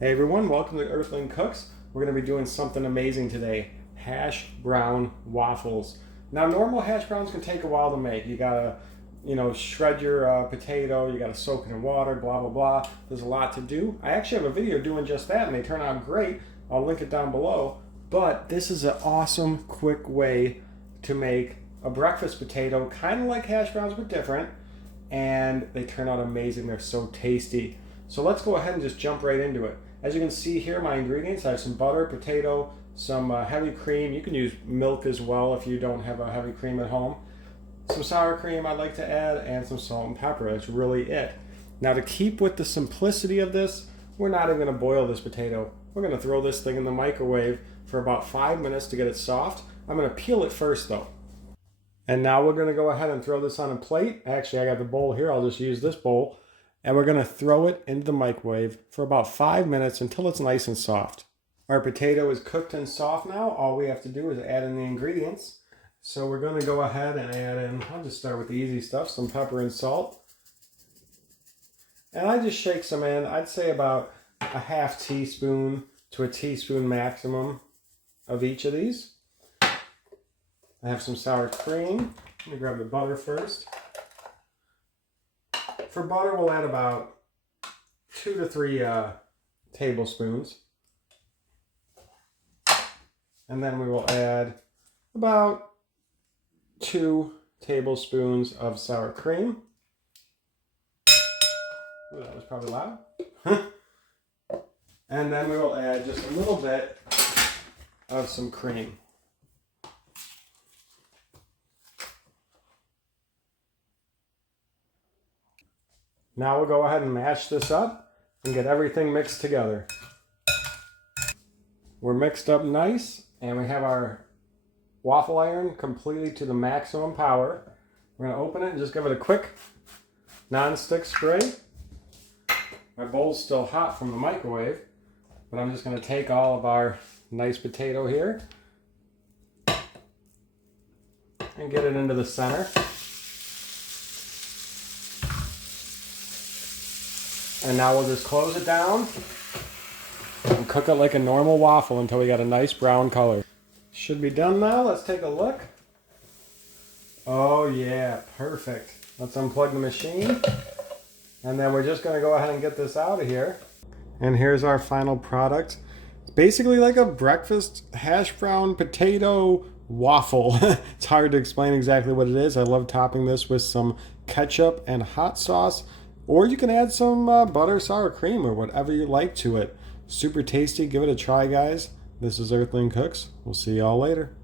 Hey everyone, welcome to Earthling Cooks. We're going to be doing something amazing today. Hash brown waffles. Now normal hash browns can take a while to make. You gotta, shred your potato, you gotta soak it in water, blah blah blah. There's a lot to do. I actually have a video doing just that and they turn out great. I'll link it down below. But this is an awesome, quick way to make a breakfast potato, kind of like hash browns but different. And they turn out amazing. They're so tasty. So let's go ahead and just jump right into it. As you can see here, my ingredients, I have some butter, potato, some heavy cream. You can use milk as well if you don't have a heavy cream at home. Some sour cream I'd like to add, and some salt and pepper. That's really it. Now to keep with the simplicity of this, we're not even going to boil this potato. We're going to throw this thing in the microwave for about 5 minutes to get it soft. I'm going to peel it first though. And now we're going to go ahead and throw this on a plate. Actually, I got the bowl here. I'll just use this bowl. And we're going to throw it into the microwave for about 5 minutes until it's nice and soft. Our potato is cooked and soft now. All we have to do is add in the ingredients. So we're going to go ahead and add in, I'll just start with the easy stuff, some pepper and salt. And I just shake some in. I'd say about a half teaspoon to a teaspoon maximum of each of these. I have some sour cream. Let me grab the butter first. For butter, we'll add about 2 to 3 tablespoons. And then we will add about 2 tablespoons of sour cream. Ooh, that was probably loud. And then we will add just a little bit of some cream. Now we'll go ahead and mash this up and get everything mixed together. We're mixed up nice and we have our waffle iron completely to the maximum power. We're going to open it and just give it a quick non-stick spray. My bowl's still hot from the microwave, but I'm just going to take all of our nice potato here and get it into the center. And now we'll just close it down and cook it like a normal waffle until we got a nice brown color. Should be done now. Let's take a look. Oh yeah, perfect. Let's unplug the machine. And then we're just going to go ahead and get this out of here. And here's our final product. It's basically like a breakfast hash brown potato waffle. It's hard to explain exactly what it is. I love topping this with some ketchup and hot sauce. Or you can add some butter, sour cream, or whatever you like to it. Super tasty. Give it a try, guys. This is Earthling Cooks. We'll see y'all later.